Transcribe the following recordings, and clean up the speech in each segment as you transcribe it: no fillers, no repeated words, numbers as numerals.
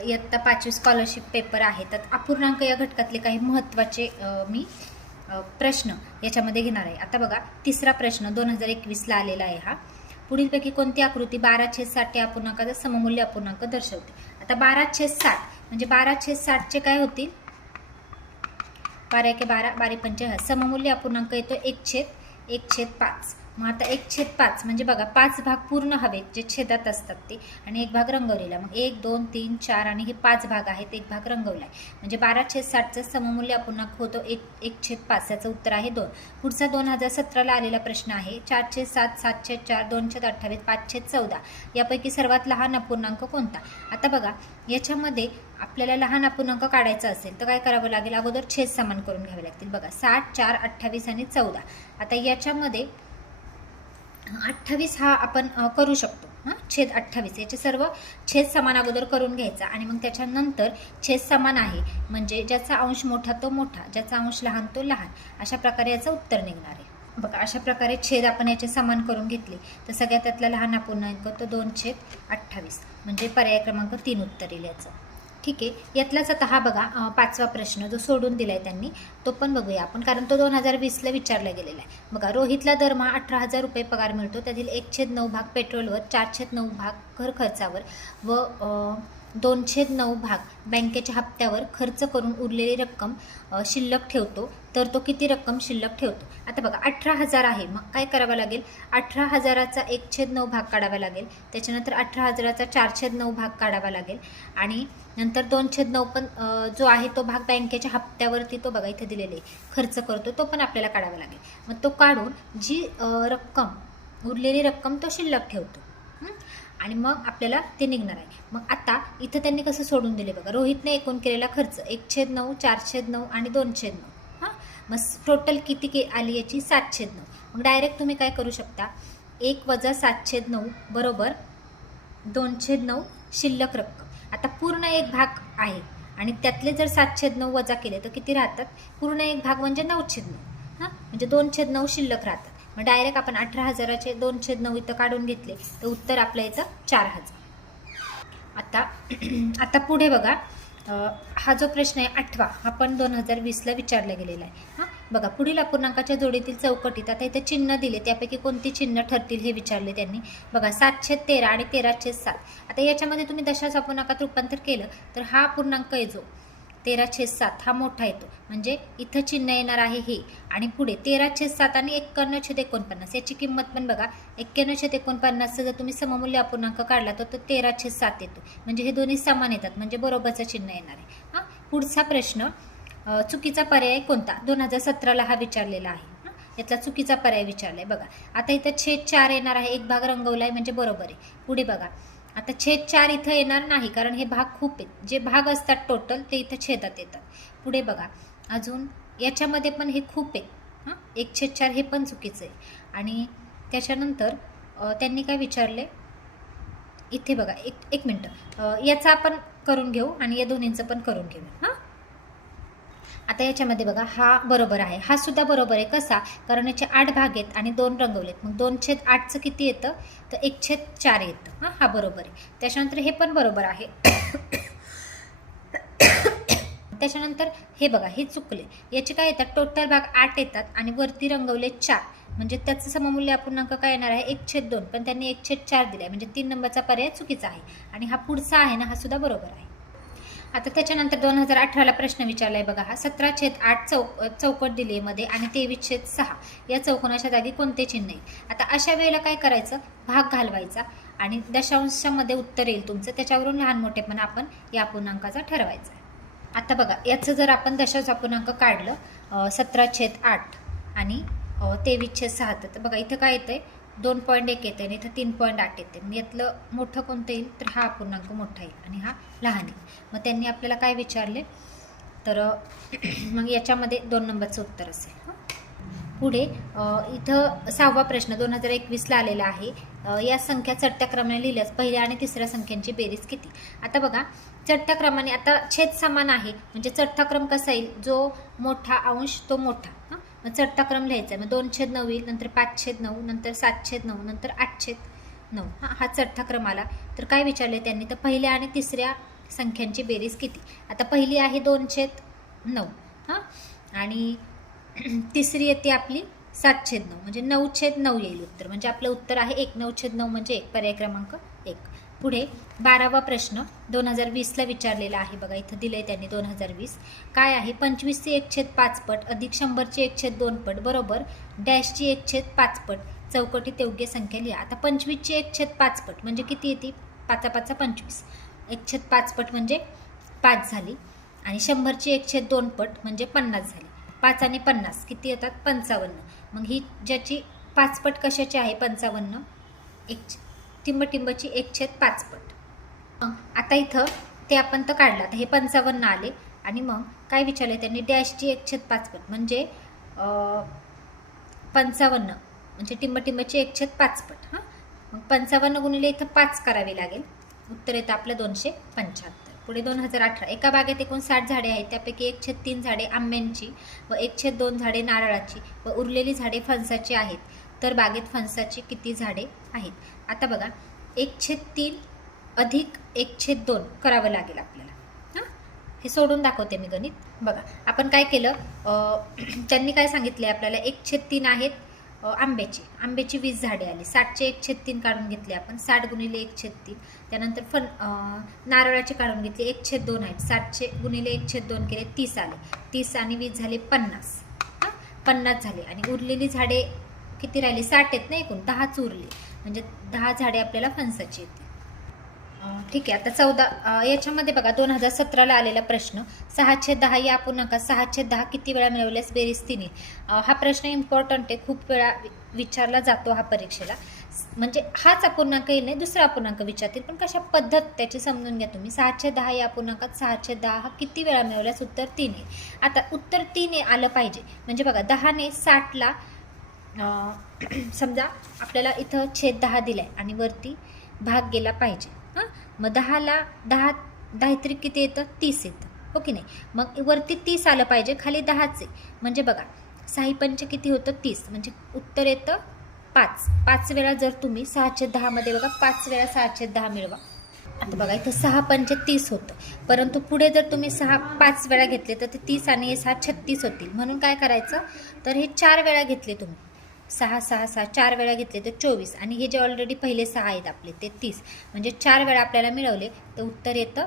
इयत्ता 5वी scholarship paper आहे. तर अपूर्णांक या घटकातले काही महत्त्वाचे मी प्रश्न याच्यामध्ये घेणार आहे. आता बघा, तिसरा प्रश्न 2021ला आलेला आहे हा. पुढीलपैकी कोणती आकृती 12/60 या अपूर्णांकाचा सममूल्य अपूर्णांक दर्शवते? आता 12/60 म्हणजे 12/60 चे काय होतील? 12 × 12 12 पंचे सममूल्य अपूर्णांक येतो 1/5. मग आता 1/5 म्हणजे बघा 5 भाग पूर्ण हवेत जे छेदात असतात ते, आणि एक भाग रंगवलेला. मग 1 2 3 4 आणि हे 5 भाग आहेत, एक भाग रंगवला आहे. म्हणजे 12/60चं सममूल्य अपूर्णांक होतो 1/5. याचं उत्तर आहे 2. पुढचा 2017ला आलेला प्रश्न आहे. 4/7 7/4 2/28 5/14 यापैकी सर्वात लहान अपूर्णांक कोणता? आता बघा, याच्यामध्ये आपल्याला लहान अपूर्णांक काढायचा असेल तर काय करावं लागेल? अगोदर छेद समान करून घ्यावे लागतील. बघा 60 4 28 आणि 14. आता याच्यामध्ये 28 हा आपण करू शकतो. छेद 28 याचे सर्व छेद समान अगोदर करून घ्यायचा, आणि मग त्याच्यानंतर छेद समान आहे म्हणजे ज्याचा अंश मोठा तो मोठा, ज्याचा अंश लहान तो लहान, अशा प्रकारे याचं उत्तर निघणार आहे. बघा, अशा प्रकारे छेद आपण याचे समान करून घेतले तर सगळ्यात त्यातला लहान अपूर्णांक तो 2/28 म्हणजे पर्याय क्रमांक 3 उत्तर येईल याचं. ठीक आहे. यातलाच आता हा बघा 5वा प्रश्न जो सोडून दिलाय त्यांनी, तो पण बघूया आपण, कारण तो 2020ला विचारला गेलेला आहे. बघा, रोहितला दरमहा 18,000 रुपये पगार मिळतो. त्यातील 1/9 भाग पेट्रोलवर, 4/9 भाग घर खर्चावर व 2/9 भाग बँकेच्या हप्त्यावर खर्च करून उरलेली रक्कम शिल्लक ठेवतो. तर तो किती रक्कम शिल्लक ठेवतो? आता बघा 18,000 आहे, मग काय करावं लागेल? 18,000चा 1/9 भाग काढावा लागेल. त्याच्यानंतर 18,000चा 4/9 भाग काढावा लागेल, आणि नंतर 2/9 पण जो आहे तो भाग बँकेच्या हप्त्यावरती, तो बघा इथे दिलेले खर्च करतो, तो पण आपल्याला काढावा लागेल. मग तो काढून जी रक्कम उरलेली रक्कम तो शिल्लक ठेवतो, आणि मग आपल्याला ते निघणार आहे. मग आता इथं त्यांनी कसं सोडून दिले बघा, रोहितने एकूण केलेला खर्च 1/9 4/9 आणि 2/9. मग टोटल किती आली याची? 7/9. मग डायरेक्ट तुम्ही काय करू शकता, 1 - 7/9 बरोबर 2/9 शिल्लक रक्कम. आता पूर्ण एक भाग आहे आणि त्यातले जर 7/9 वजा केले तर किती राहतात? पूर्ण एक भाग म्हणजे 9/9. म्हणजे 2/9 शिल्लक राहतात. मग डायरेक्ट आपण 18,000चे 2/9 इथं काढून घेतले तर उत्तर आपलं येतं 4,000. आता पुढे बघा, हा जो प्रश्न आहे 8वा, हा पण 2020ला विचारला गेलेला आहे. बघा, पुढील अपूर्णांकाच्या जोडीतील चौकटीत आता इथं चिन्ह दिले, त्यापैकी कोणती चिन्ह ठरतील हे विचारले त्यांनी. बघा 7/13 आणि 13/7. आता याच्यामध्ये तुम्ही दशांश अपूर्णांकात रूपांतर केलं तर हा अपूर्णांक आहे जो 13/7 हा मोठा येतो, म्हणजे इथं चिन्ह येणार आहे हे. आणि पुढे 13/7 आणि 51/49 याची किंमत पण बघा, 51/49 जर तुम्ही सममूल्य अपूर्णांक काढला तर 13/7 येतो, म्हणजे हे दोन्ही समान येतात, म्हणजे बरोबरचं चिन्ह येणार आहे. पुढचा प्रश्न, चुकीचा पर्याय कोणता? 2017ला हा विचारलेला आहे. यातला चुकीचा पर्याय विचारलाय. बघा, आता इथं छेद 4 येणार आहे, एक भाग रंगवलाय म्हणजे बरोबर आहे. पुढे बघा, आता छेद 4 इथं येणार नाही, कारण हे भाग खूप आहेत, जे भाग असतात टोटल ते इथं छेदात येतात. पुढे बघा, अजून याच्यामध्ये पण हे खूप आहे. 1/4 हे पण चुकीचं आहे. आणि त्याच्यानंतर त्यांनी काय विचारले इथे बघा, एक मिनटं, याचा आपण करून घेऊ आणि या दोन्हींचं पण करून घेऊ. आता याच्यामध्ये बघा, हा बरोबर आहे, हा सुद्धा बरोबर आहे. कसा? कारण याचे 8 भाग आहेत आणि 2 रंगवलेत, मग 2/8चं किती येतं? तर 1/4 येतं. हा बरोबर आहे. त्याच्यानंतर हे पण बरोबर आहे. त्याच्यानंतर हे बघा, हे चुकले. याचे काय येतात? टोटल भाग 8 येतात आणि वरती रंगवले 4, म्हणजे त्याचं सममूल्य अपूर्णांक काय येणार आहे? 1/2. पण त्यांनी 1/4 दिलाय, म्हणजे 3 नंबरचा पर्याय चुकीचा आहे. आणि हा पुढचा आहे ना, हा सुद्धा बरोबर आहे. आता त्याच्यानंतर 2018ला प्रश्न विचारलाय बघा, हा 17/8 चौकट दिली आहे मध्ये, आणि 23/6 या चौकोनाच्या जागी कोणते चिन्ह येईल? आता अशा वेळेला काय करायचं? भाग घालवायचा आणि दशांशामध्ये उत्तर येईल तुमचं, त्याच्यावरून लहान मोठेपणा आपण या अपूर्णांकाचा ठरवायचा. आता बघा, याचं जर आपण दशांश अपूर्णांक काढलं 17/8 आणि 23/6, तर बघा इथं काय येतंय? 2.1 येते आणि इथं 3.8 येते. मग यातलं मोठं कोणतं येईल? तर हा अपूर्णांक मोठा येईल आणि हा लहान येईल. मग त्यांनी आपल्याला काय विचारले? तर मग याच्यामध्ये 2 नंबरचं उत्तर असेल. पुढे इथं 6वा प्रश्न 2021ला आलेला आहे. या संख्या चढत्या क्रमाने लिहिल्यास पहिल्या आणि तिसऱ्या संख्यांची बेरीज किती? आता बघा, चढत्या क्रमाने आता छेद समान आहे, म्हणजे चढता क्रम कसा येईल? जो मोठा अंश तो मोठा. मग चढता क्रम लिहायचा आहे. मग 2/9 येईल, नंतर 5/9, नंतर 7/9, नंतर 8/9. हा चढता क्रम आला. तर काय विचारले त्यांनी? तर पहिल्या आणि तिसऱ्या संख्यांची बेरीज किती. आता पहिली आहे 2/9 हां, आणि तिसरी येते आपली 7/9 म्हणजे 9/9 येईल उत्तर. म्हणजे आपलं उत्तर आहे 1. 9/9 म्हणजे 1, पर्याय क्रमांक 1. पुढे 12वा प्रश्न 2020ला विचारलेला आहे बघा. इथं दिलंय त्यांनी 2020. काय आहे 25ची 1/5 पट अधिक 100ची 1/2 पट बरोबर डॅशची 1/5 पट चौकटीत योग्य संख्या लिहा. आता 25ची 1/5 पट म्हणजे किती येते? 5 5 25. 1/5 पट म्हणजे 5 झाली आणि 100ची 1/2 पट म्हणजे 50 झाली. 5 आणि 50 किती येतात? 55. मग ही ज्याची 5 पट कशाची आहे? 55. टिंबची 1/5 पट. आता इथं ते आपण तर काढलं. आता हे 55 आले आणि मग काय विचारले त्यांनी? डॅशची 1/5 पट म्हणजे 55 म्हणजे टिंबची 1/5 पट. हां, मग 55 गुणिले इथं 5 करावे लागेल. उत्तर येतं आपलं 275. पुढे 2018 एका बागेत एकूण 60 झाडे आहेत. त्यापैकी 1/3 झाडे आंब्यांची व 1/2 झाडे नारळाची व उरलेली झाडे फणसाची आहेत. तर बागेत फणसाची किती झाडे आहेत? आता बघा 1/3 अधिक 1/2 करावं लागेल आपल्याला. हां, हे सोडून दाखवते मी गणित. बघा आपण काय केलं, त्यांनी काय सांगितले आपल्याला? 1/3 आहेत आंब्याची 20 झाडे आली. 60चे 1/3 काढून घेतले आपण. 60 गुणिले 1/3. त्यानंतर नारळाचे काढून घेतले 1/2 आहेत. 60चे गुणिले 1/2 केले 30 आले. 30 आणि 20 झाले 50. हां, 50 झाले आणि उरलेली झाडे किती राहिली? 60 आहेत ना एकूण. 10च उरली म्हणजे 10 झाडे आपल्याला फणसाची येतील. ठीक आहे. आता 14 याच्यामध्ये बघा 2017ला आलेला प्रश्न 6/10 या अपूर्णांकात 6/10 किती वेळा मिळवल्यास बेरीज 3 येईल. हा प्रश्न इम्पॉर्टंट आहे. खूप वेळा विचारला जातो हा परीक्षेला. म्हणजे हाच अपूर्णांक येईल नाही, दुसरा अपूर्णांक विचारतील, पण कशा पद्धत त्याची समजून घ्या तुम्ही. 6/10 या अपूर्णांकात 6/10 हा किती वेळा मिळवल्यास उत्तर 3 येईल. आता उत्तर 3 आलं पाहिजे म्हणजे बघा 10ने 60ला समजा आपल्याला इथं छेद 10 दिलाय आणि वरती भाग गेला पाहिजे. हां, मग 10ला 10 तरी किती येतं? 30 येतं, हो की नाही? मग वरती 30 आलं पाहिजे, खाली 10च आहे. म्हणजे बघा 6 पंच किती होतं? 30. म्हणजे उत्तर येतं 5. 5 वेळा जर तुम्ही 6/10 मध्ये बघा 5 वेळा 6/10 मिळवा. आता बघा इथं 6 पंच 30 होतं, परंतु पुढे जर तुम्ही 5 वेळा घेतले तर ते 30 आणि हे 6 36 होतील. म्हणून काय करायचं? तर हे 4 वेळा घेतले तुम्ही. 6 6 6 4 वेळा घेतले तर 24 आणि हे जे ऑलरेडी पहिले 6 आहेत आपले ते 30. म्हणजे 4 वेळा आपल्याला मिळवले तर उत्तर येतं.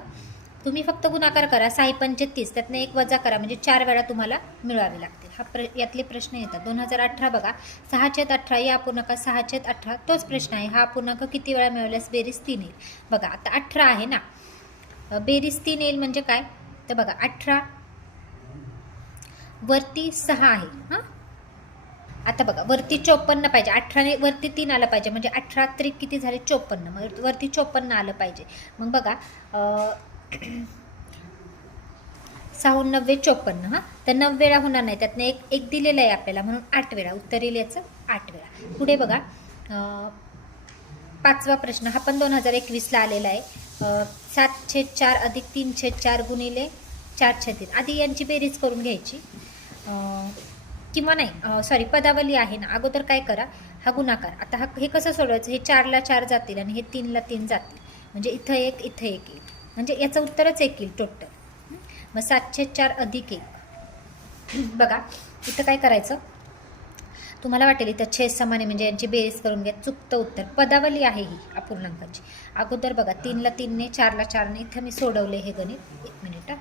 तुम्ही फक्त गुणाकार करा. 6 पंच 30 त्यातनं 1 वजा करा म्हणजे 4 वेळा तुम्हाला मिळवावे लागतील. यातले प्रश्न येतात. 2018 बघा 6/18 या अपूर्णांकात 6/18 तोच प्रश्न आहे. हा अपूर्णांक किती वेळा मिळवल्यास बेरीज 3 येईल. बघा आता 18 आहे ना, बेरीज 3 येईल म्हणजे काय? तर बघा 18 वरती 6 आहे. हां, आता बघा वरती 54 पाहिजे. 18ने वरती 3 आलं पाहिजे म्हणजे 18 त्रिक किती झाले? 54. मग वरती 54 आलं पाहिजे. मग बघा 6 9 54. हां, तर 9 वेळा होणार नाही, त्यातनं एक दिलेलं आहे आपल्याला म्हणून 8 वेळा उत्तर येईल याचं 8 वेळा. पुढे बघा 5वा प्रश्न हा पण 2021ला आलेला आहे. 7/4 अधिक 3/4 गुणिले 4/3. आधी यांची बेरीज करून घ्यायची किंवा नाही सॉरी पदावली आहे ना, अगोदर काय करा हा गुणाकार. आता हे कसं सोडवायचं? हे 4ला 4 जातील आणि हे 3ला 3 जातील म्हणजे इथं 1 इथं 1 येईल म्हणजे याचं उत्तरच 1 येईल टोटल. मग 7/4 अधिक 1. बघा इथं काय करायचं? तुम्हाला वाटेल इथं छेद समान आहे म्हणजे यांची बेरीज करून घ्या. चुकतं उत्तर. पदावली आहे ही अपूर्णांकाची. अगोदर बघा 3ला 3ने 4ला 4ने इथं मी सोडवले हे गणित. 1 मिनिट.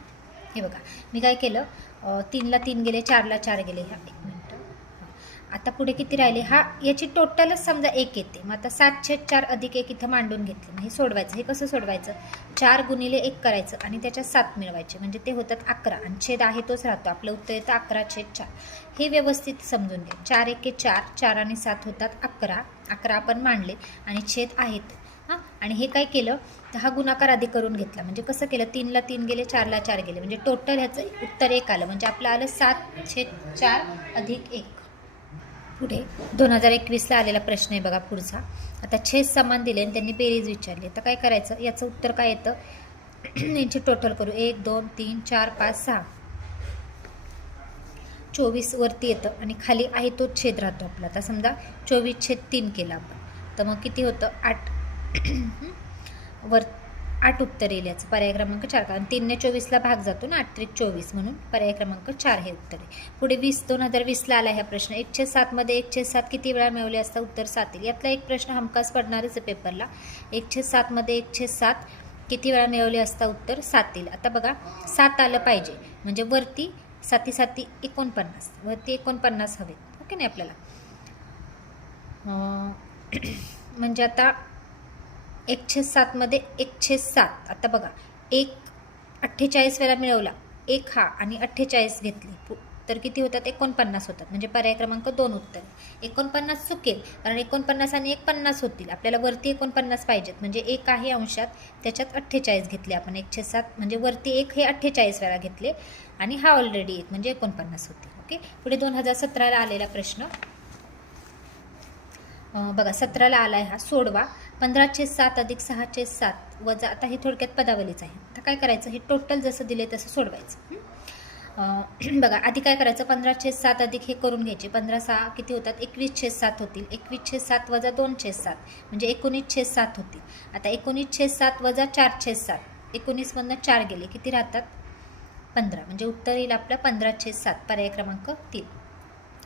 हे बघा मी काय केलं? 3ला 3 गेले 4ला 4 गेले. ह्या 1 मिनिट. आता पुढे किती राहिले? हा याची टोटलच समजा 1 येते. मग आता 7/4 अधिक 1 इथं मांडून घेतलं. मग हे सोडवायचं. हे कसं सोडवायचं? 4 गुणिले 1 करायचं आणि त्याच्यात 7 मिळवायचे म्हणजे ते होतात 11 आणि छेद आहे तोच राहतो. आपलं उत्तर येतं 11/4. हे व्यवस्थित समजून घ्या. 4 1 4 4 आणि 7 होतात 11. 11 आपण मांडले आणि छेद आहेत. हां, आणि हे काय केलं तर हा गुणाकार आधी करून घेतला. म्हणजे कसं केलं? 3ला 3 गेले 4ला 4 गेले म्हणजे टोटल ह्याचं उत्तर 1 आलं. म्हणजे आपलं आलं 7/4 अधिक 1. पुढे 2021ला आलेला प्रश्न आहे बघा पुढचा. आता छेद समान दिले आणि त्यांनी बेरीज विचारली. आता काय करायचं? याचं उत्तर काय येतं? यांची टोटल करू. 1 2 3 4 5 6 24 वरती येतं आणि खाली आहे तो छेद राहतो आपला. आता समजा 24/3 केला आपण तर मग किती होतं? 8 वर 8 उत्तर येईल याचं, पर्याय क्रमांक 4. कारण 3 ने 24ला भाग जातो ना, 8 त्रिक 24, म्हणून पर्याय क्रमांक 4 हे उत्तर आहे. पुढे 20/2020ला आला ह्या प्रश्न. 1/7 मध्ये 1/7 किती वेळा मिळवले असता उत्तर 7 येईल. यातला एक प्रश्न हमखास पडणारच आहे पेपरला. 1/7 मध्ये 1/7 किती वेळा मिळवले असता उत्तर 7 येईल. आता बघा 7 आलं पाहिजे, म्हणजे वरती 7 7 49, वरती 49 हवेत, ओके नाही आपल्याला. म्हणजे आता 1/7 मध्ये 1/7, आता बघा 1 48 वेळा मिळवला, 1 हा आणि 48 घेतले तर किती होतात, 49 होतात. म्हणजे पर्याय क्रमांक 2 उत्तर. 49 चुकेल, कारण 49 आणि 1 50 होतील. आपल्याला वरती 49 पाहिजेत, म्हणजे 1 आहे अंशात, त्याच्यात 48 घेतले आपण. 1/7 म्हणजे वरती 1 हे 48 वेळा घेतले आणि हा ऑलरेडी 1 म्हणजे 49 होते. ओके. पुढे 2017ला आलेला प्रश्न बघा, 17ला आला आहे हा. सोडवा. 15/7 अधिक 6/7 वजा, आता हे थोडक्यात पदावलीच आहे. आता काय करायचं, हे टोटल जसं दिले तसं सोडवायचं. बघा आधी काय करायचं, 15/7 अधिक हे करून घ्यायचे. 15/6 किती होतात, 21/7 होतील. 21/7 वजा 2/7 म्हणजे 19/7 होतील. आता 19/7 वजा 4/7, 19 मधनं 4 गेले, किती राहतात, 15. म्हणजे उत्तर येईल आपलं 15/7, पर्याय क्रमांक 3.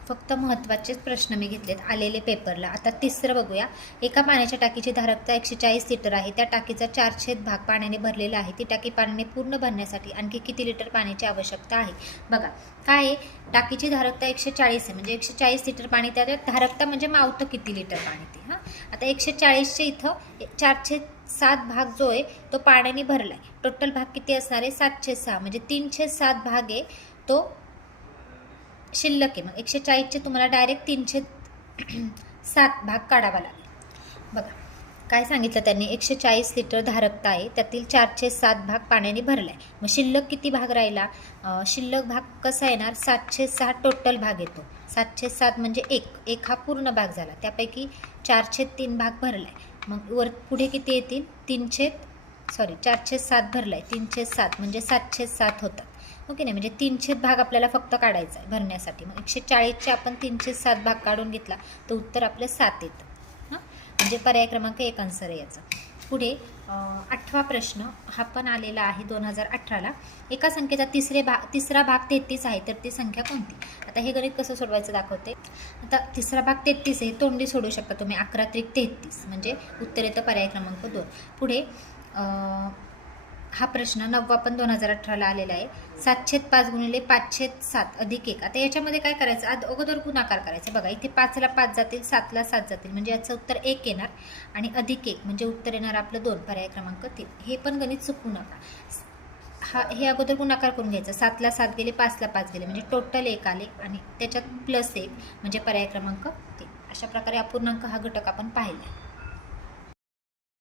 फक्त महत्त्वाचेच प्रश्न मी घेतलेत आलेले पेपरला. आता तिसरं बघूया. एका पाण्याच्या टाकीची धारकता 140 लिटर आहे. त्या टाकीचा 4/4 भाग पाण्याने भरलेला आहे. ती टाकी पाण्याने पूर्ण भरण्यासाठी आणखी किती लिटर पाण्याची आवश्यकता आहे. बघा काय आहे, टाकीची धारकता 140 आहे, म्हणजे 140 लिटर पाणी. त्यात धारकता म्हणजे मावतं किती लिटर पाणी ते. हां, आता 140चे इथं 4/7 भाग जो आहे तो पाण्याने भरला आहे. टोटल भाग किती असणार आहे, 7/6, म्हणजे 3/7 भाग आहे तो शिल्लक आहे. मग 140चे तुम्हाला डायरेक्ट 3/7 भाग काढावा लागेल. बघा काय सांगितलं त्यांनी, 140 लिटर धारकता आहे, त्यातील 4/7 भाग पाण्याने भरला आहे. मग शिल्लक किती भाग राहिला, शिल्लक भाग कसा येणार, 7/6 टोटल भाग येतो. 7/7 म्हणजे 1 हा पूर्ण भाग झाला, त्यापैकी 4/3 भाग भरला आहे. मग वर पुढे किती येतील, 4/7 भरला आहे, 3/7 म्हणजे 7/7 होतात. ओके नाही, म्हणजे 3/7 भाग आपल्याला फक्त काढायचा आहे भरण्यासाठी. मग 140चे आपण 3/7 भाग काढून घेतला तर उत्तर आपलं 7 येतं. हां, म्हणजे पर्याय क्रमांक 1 आन्सर आहे याचा. पुढे 8वा प्रश्न हा पण आलेला आहे 2018ला. एका संख्येचा तिसरा भाग 33 आहे, तर ती संख्या कोणती. आता हे गणित कसं सोडवायचं दाखवते. आता तिसरा भाग 33 आहे, तोंडी सोडू शकता तुम्ही. 11 त्रिक 33 म्हणजे उत्तर येतं पर्याय क्रमांक 2. पुढे हा प्रश्न 9वा पण 2018ला आलेला आहे. 7/5 गुणिले 5/7 अधिक 1. आता याच्यामध्ये काय करायचं, अगोदर गुणाकार करायचा. बघा इथे 5ला 5 जातील, 7ला 7 जातील, म्हणजे याचं उत्तर 1 येणार आणि अधिक 1 म्हणजे उत्तर येणार आपलं 2, पर्याय क्रमांक 3. हे पण गणित चुकू नका. हे अगोदर गुणाकार करून घ्यायचं. 7ला 7 गेले, 5ला 5 गेले, म्हणजे टोटल 1 आले आणि त्याच्यात +1 म्हणजे पर्याय क्रमांक 3. अशा प्रकारे अपूर्णांक हा घटक आपण पाहिला.